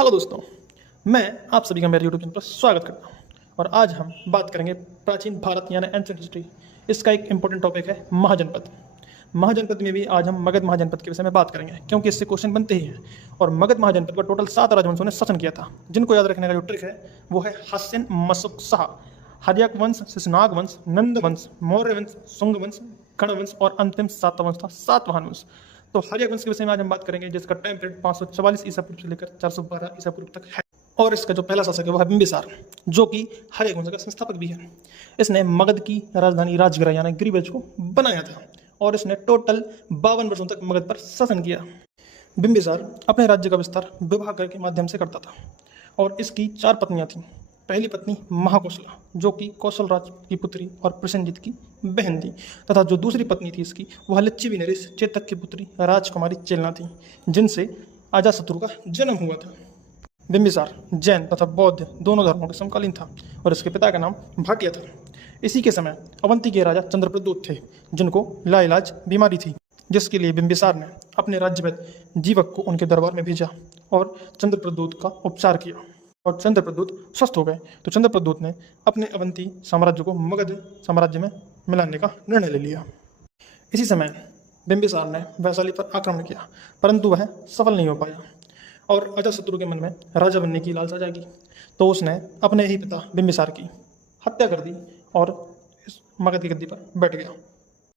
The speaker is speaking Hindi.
हेलो दोस्तों, मैं आप सभी का मेरे यूट्यूब चैनल पर स्वागत करता हूं। और आज हम बात करेंगे प्राचीन भारत यानी एंशिएंट हिस्ट्री। इसका एक इंपॉर्टेंट टॉपिक है महाजनपद। महाजनपद में भी आज हम मगध महाजनपद के विषय में बात करेंगे, क्योंकि इससे क्वेश्चन बनते ही हैं। और मगध महाजनपद पर टोटल 7 राजवंशों ने शासन किया था, जिनको याद रखने का जो ट्रिक है वो है हस्यन, मशुक, शाह, हर्यक वंश, शिशुनाग वंश, नंद वंश, मौर्य वंश, शुंग वंश, गण वंश और अंतिम 7वां वंश था सातवाहन वंश। तो हर्यक वंश के विषय में आज हम बात करेंगे, जिसका टाइम पीरियड 544 ईसा पूर्व से लेकर 412 ईसा पूर्व तक है। और इसका जो पहला शासक है वो है बिंबिसार, जो कि हर्यक वंश का संस्थापक भी है। इसने मगध की राजधानी राजगृह यानी गिरिब्रज को बनाया था और इसने टोटल 52 वर्षों तक मगध पर शासन किया। बिंबिसार अपने राज्य का विस्तार विवाह के माध्यम से करता था और इसकी 4 पत्नियां थीं। पहली पत्नी महाकौशला, जो कि कौशल राज की पुत्री और प्रसेनजीत की बहन थी, तथा जो दूसरी पत्नी थी इसकी वह लिच्छवी नरेश चेतक की पुत्री राजकुमारी चेलना थी, जिनसे अजातशत्रु का जन्म हुआ था। बिंबिसार जैन तथा बौद्ध दोनों धर्मों के समकालीन था और इसके पिता का नाम भाटिया था। इसी के समय अवंती के राजा चंद्रप्रद्योत थे, जिनको लाइलाज बीमारी थी, जिसके लिए बिंबिसार ने अपने राज्यवैद्य जीवक को उनके दरबार में भेजा और चंद्रप्रद्योत का उपचार किया और चंद्रप्रद्योत स्वस्थ हो गए। तो चंद्रप्रद्योत ने अपने अवंती साम्राज्य को मगध साम्राज्य में मिलाने का निर्णय ले लिया। इसी समय बिंबिसार ने वैशाली पर आक्रमण किया, परंतु वह सफल नहीं हो पाया और अजातशत्रु के मन में राजा बनने की लालसा जागी। तो उसने अपने ही पिता बिंबिसार की हत्या कर दी और इस मगध की गद्दी पर बैठ गया।